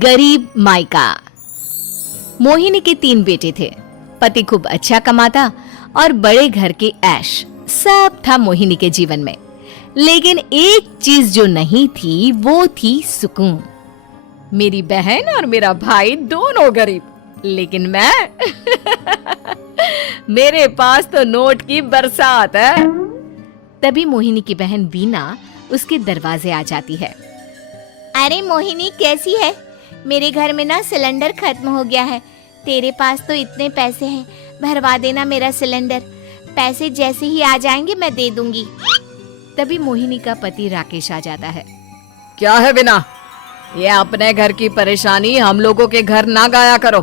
गरीब मायका। मोहिनी के 3 बेटे थे। पति खूब अच्छा कमाता और बड़े घर के ऐश सब था मोहिनी के जीवन में, लेकिन एक चीज जो नहीं थी वो थी सुकून। मेरी बहन और मेरा भाई दोनों गरीब, लेकिन मैं मेरे पास तो नोट की बरसात है। तभी मोहिनी की बहन वीना उसके दरवाजे आ जाती है। अरे मोहिनी, कैसी है? मेरे घर में ना सिलेंडर खत्म हो गया है। तेरे पास तो इतने पैसे हैं, भरवा देना मेरा सिलेंडर। पैसे जैसे ही आ जाएंगे मैं दे दूंगी। तभी मोहिनी का पति राकेश आ जाता है। क्या है वीना, ये अपने घर की परेशानी हम लोगों के घर ना गाया करो।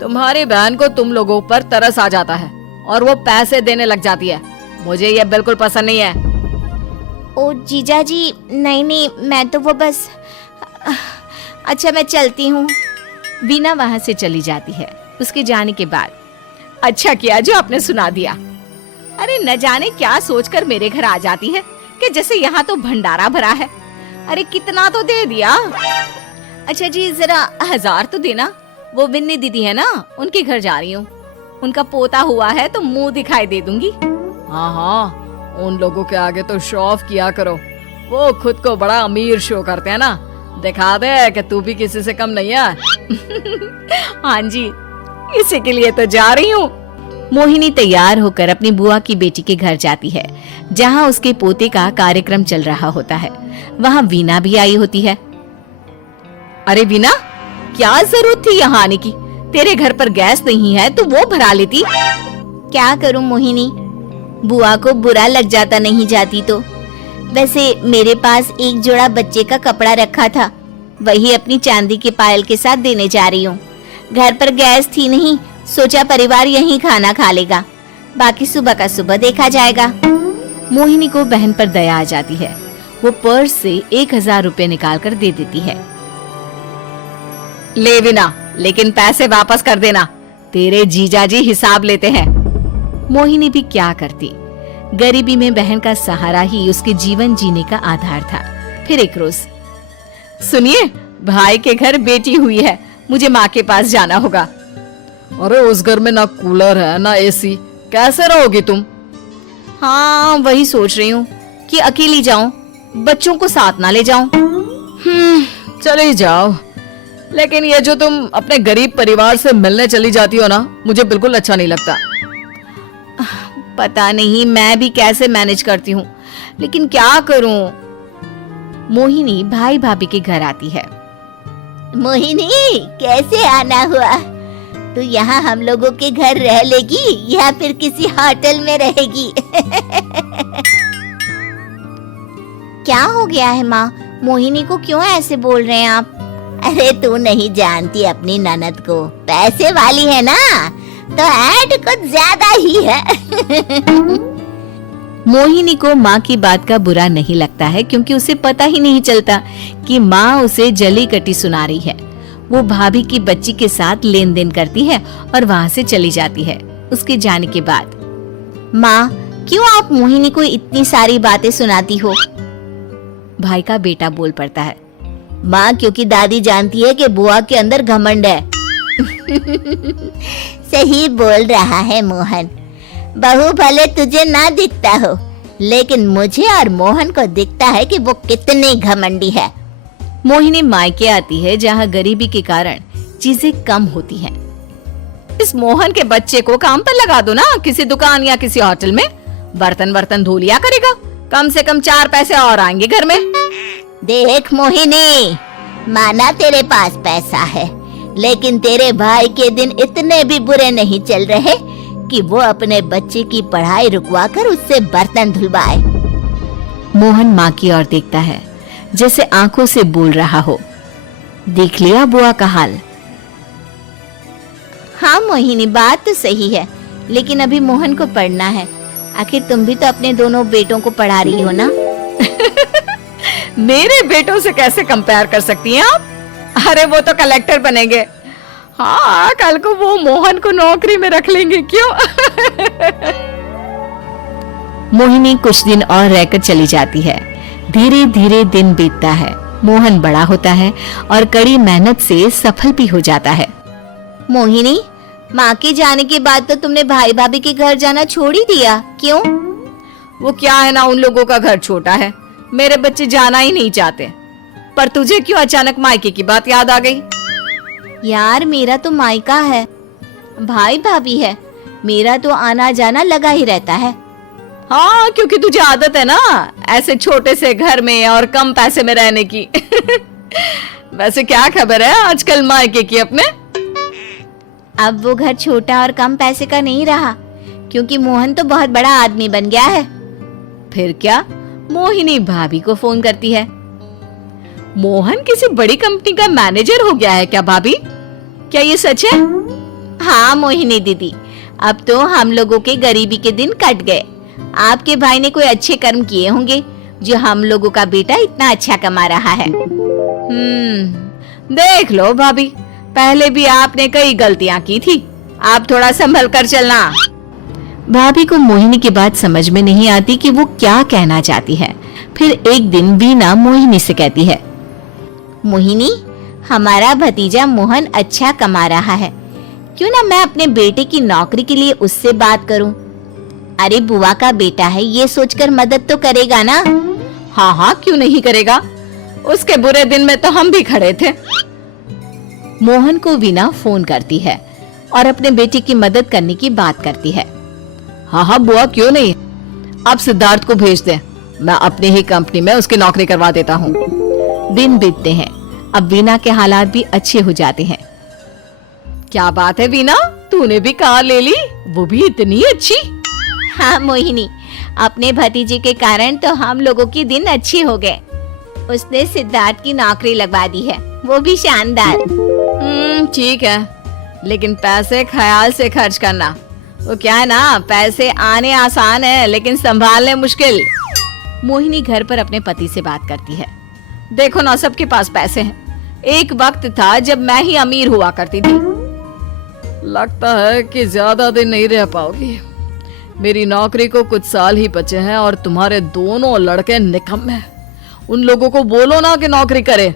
तुम्हारी बहन को तुम लोगों पर तरस आ जाता है और वो पैसे देने लग जाती है। मुझे ये बिल्कुल पसंद नहीं है। ओ जीजा जी, नहीं, मैं तो वो बस अच्छा, मैं चलती हूँ। वीना वहां से चली जाती है। उसके जाने के बाद अच्छा किया जो आपने सुना दिया। अरे न जाने क्या सोचकर मेरे घर आ जाती है कि जैसे यहाँ तो भंडारा भरा है। अरे कितना तो दे दिया। अच्छा जी, जरा 1000 तो देना। वो विन्नी दीदी है ना, उनके घर जा रही हूँ। उनका पोता हुआ है तो मुंह दिखाई दे दूंगी। हाँ, उन लोगों के आगे तो शो ऑफ किया करो। वो खुद को बड़ा अमीर शो करते हैं ना, दिखा दे कि तू भी किसी से कम नहीं है। हाँ जी, इसी के लिए तो जा रही हूँ। मोहिनी तैयार होकर अपनी बुआ की बेटी के घर जाती है, जहाँ उसके पोते का कार्यक्रम चल रहा होता है। वहाँ वीना भी आई होती है। अरे वीना, क्या जरूरत थी यहाँ आने की? तेरे घर पर गैस नहीं है तो वो भरा लेती। क्या करूं मोहिनी, बुआ को बुरा लग जाता नहीं जाती तो। वैसे मेरे पास एक जोड़ा बच्चे का कपड़ा रखा था, वही अपनी चांदी के पायल के साथ देने जा रही हूँ। घर पर गैस थी नहीं, सोचा परिवार यहीं खाना खा लेगा, बाकी सुबह का सुबह देखा जाएगा। मोहिनी को बहन पर दया आ जाती है। वो पर्स से 1000 रुपए निकाल कर दे देती है। ले वीना, लेकिन पैसे वापस कर देना, तेरे जीजाजी हिसाब लेते हैं। मोहिनी भी क्या करती, गरीबी में बहन का सहारा ही उसके जीवन जीने का आधार था। फिर एक रोज, सुनिए, भाई के घर बेटी हुई है, मुझे माँ के पास जाना होगा। अरे उस घर में ना कूलर है ना एसी, कैसे रहोगी तुम? हाँ, वही सोच रही हूँ कि अकेली जाऊं, बच्चों को साथ ना ले जाऊं। चले जाओ, लेकिन ये जो तुम अपने गरीब परिवार से मिलने चली जाती हो ना, मुझे बिल्कुल अच्छा नहीं लगता। पता नहीं मैं भी कैसे मैनेज करती हूँ, लेकिन क्या करूँ। मोहिनी भाई भाभी के घर आती है। मोहिनी, कैसे आना हुआ? तू यहाँ हम लोगों के घर रह लेगी या फिर किसी होटल में रहेगी? क्या हो गया है माँ, मोहिनी को क्यों ऐसे बोल रहे हैं आप? अरे तू नहीं जानती अपनी ननद को, पैसे वाली है ना, तो ऐड कुछ ज्यादा ही है। मोहिनी को माँ की बात का बुरा नहीं लगता है, क्योंकि उसे पता ही नहीं चलता कि माँ उसे जली कटी सुना रही है। वो भाभी की बच्ची के साथ लेन देन करती है और वहाँ से चली जाती है। उसके जाने के बाद, माँ, क्यों आप मोहिनी को इतनी सारी बातें सुनाती हो? भाई का बेटा बोल पड़ता है। माँ, क्योंकि दादी जानती है कि बुआ के अंदर घमंड है। सही बोल रहा है मोहन, बहू भले तुझे ना दिखता हो, लेकिन मुझे और मोहन को दिखता है कि वो कितनी घमंडी है। मोहिनी मायके आती है, जहाँ गरीबी के कारण चीजें कम होती हैं। इस मोहन के बच्चे को काम पर लगा दो ना, किसी दुकान या किसी होटल में, बर्तन धो लिया करेगा, कम से कम 4 पैसे और आएंगे घर में। देख मोहिनी, माना तेरे पास पैसा है, लेकिन तेरे भाई के दिन इतने भी बुरे नहीं चल रहे कि वो अपने बच्चे की पढ़ाई रुकवाकर उससे बर्तन धुलवाए। मोहन माँ की ओर देखता है, जैसे आंखों से बोल रहा हो, देख लिया बुआ का हाल। हाँ मोहिनी, बात तो सही है, लेकिन अभी मोहन को पढ़ना है। आखिर तुम भी तो अपने दोनों बेटों को पढ़ा रही हो ना। मेरे बेटों से कैसे कंपेयर कर सकती हैं आप? अरे वो तो कलेक्टर बनेंगे। हाँ, कल को वो मोहन को नौकरी में रख लेंगे, क्यों? मोहिनी कुछ दिन और रहकर चली जाती है। धीरे धीरे दिन बीतता है। मोहन बड़ा होता है और कड़ी मेहनत से सफल भी हो जाता है। मोहिनी, माँ के जाने के बाद तो तुमने भाई भाभी के घर जाना छोड़ ही दिया, क्यों? वो क्या है ना, उन लोगों का घर छोटा है, मेरे बच्चे जाना ही नहीं चाहते। पर तुझे क्यों अचानक मायके की बात याद आ गई? यार मेरा तो मायका है, भाई भाभी है, मेरा तो आना जाना लगा ही रहता है। हाँ, क्योंकि तुझे आदत है ना ऐसे छोटे से घर में और कम पैसे में रहने की। वैसे क्या खबर है आजकल मायके की अपने? अब वो घर छोटा और कम पैसे का नहीं रहा, क्योंकि मोहन तो बहुत बड़ा आदमी बन गया है। फिर क्या? मोहिनी भाभी को फोन करती है। मोहन किसी बड़ी कंपनी का मैनेजर हो गया है क्या भाभी? क्या ये सच है? हाँ मोहिनी दीदी, अब तो हम लोगों के गरीबी के दिन कट गए। आपके भाई ने कोई अच्छे कर्म किए होंगे जो हम लोगों का बेटा इतना अच्छा कमा रहा है। देख लो भाभी, पहले भी आपने कई गलतियां की थी, आप थोड़ा संभल कर चलना। भाभी को मोहिनी की बात समझ में नहीं आती कि वो क्या कहना चाहती है। फिर एक दिन वीना मोहिनी से कहती है, मोहिनी, हमारा भतीजा मोहन अच्छा कमा रहा है, क्यों ना मैं अपने बेटे की नौकरी के लिए उससे बात करूं। अरे बुआ का बेटा है, ये सोचकर मदद तो करेगा ना। हाँ हाँ, क्यों नहीं करेगा, उसके बुरे दिन में तो हम भी खड़े थे। मोहन को वीना फोन करती है और अपने बेटे की मदद करने की बात करती है। हाँ हाँ बुआ, क्यों नहीं, अब सिद्धार्थ को भेज दे, मैं अपनी ही कंपनी में उसकी नौकरी करवा देता हूँ। दिन बीतते हैं, अब वीना के हालात भी अच्छे हो जाते हैं। क्या बात है वीना, तूने भी कार ले ली, वो भी इतनी अच्छी? हाँ मोहिनी, अपने भतीजे के कारण तो हम लोगों के दिन अच्छे हो गए। उसने सिद्धार्थ की नौकरी लगवा दी है, वो भी शानदार। ठीक है, लेकिन पैसे ख्याल से खर्च करना। वो क्या है ना, पैसे आने आसान है लेकिन संभालने मुश्किल। मोहिनी घर पर अपने पति से बात करती है। देखो ना, सबके पास पैसे हैं। एक वक्त था जब मैं ही अमीर हुआ करती थी। लगता है कि ज्यादा दिन नहीं रह पाओगी। मेरी नौकरी को कुछ साल ही बचे हैं और तुम्हारे दोनों लड़के निकम्मे हैं। उन लोगों को बोलो ना कि नौकरी करे।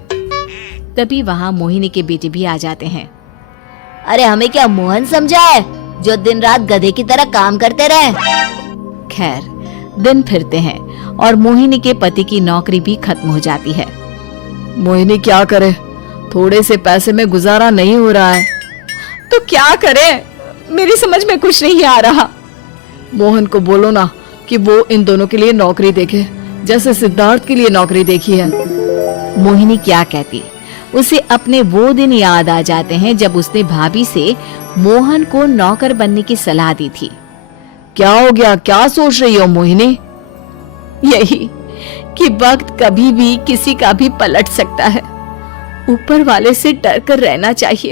तभी वहाँ मोहिनी के बेटे भी आ जाते हैं। अरे हमें क्या मोहन समझा है जो दिन रात गधे की तरह काम करते रहे? खैर, दिन फिरते हैं और मोहिनी के पति की नौकरी भी खत्म हो जाती है। मोहिनी क्या करे, थोड़े से पैसे में गुजारा नहीं हो रहा है। तो क्या करे, मेरी समझ में कुछ नहीं आ रहा। मोहन को बोलो ना कि वो इन दोनों के लिए नौकरी देखे, जैसे सिद्धार्थ के लिए नौकरी देखी है। मोहिनी क्या कहती, उसे अपने वो दिन याद आ जाते हैं जब उसने भाभी से मोहन को नौकर बनने की सलाह दी थी। क्या हो गया, क्या सोच रही हो मोहिनी? यही कि वक्त कभी भी किसी का भी पलट सकता है। ऊपर वाले से डर कर रहना चाहिए।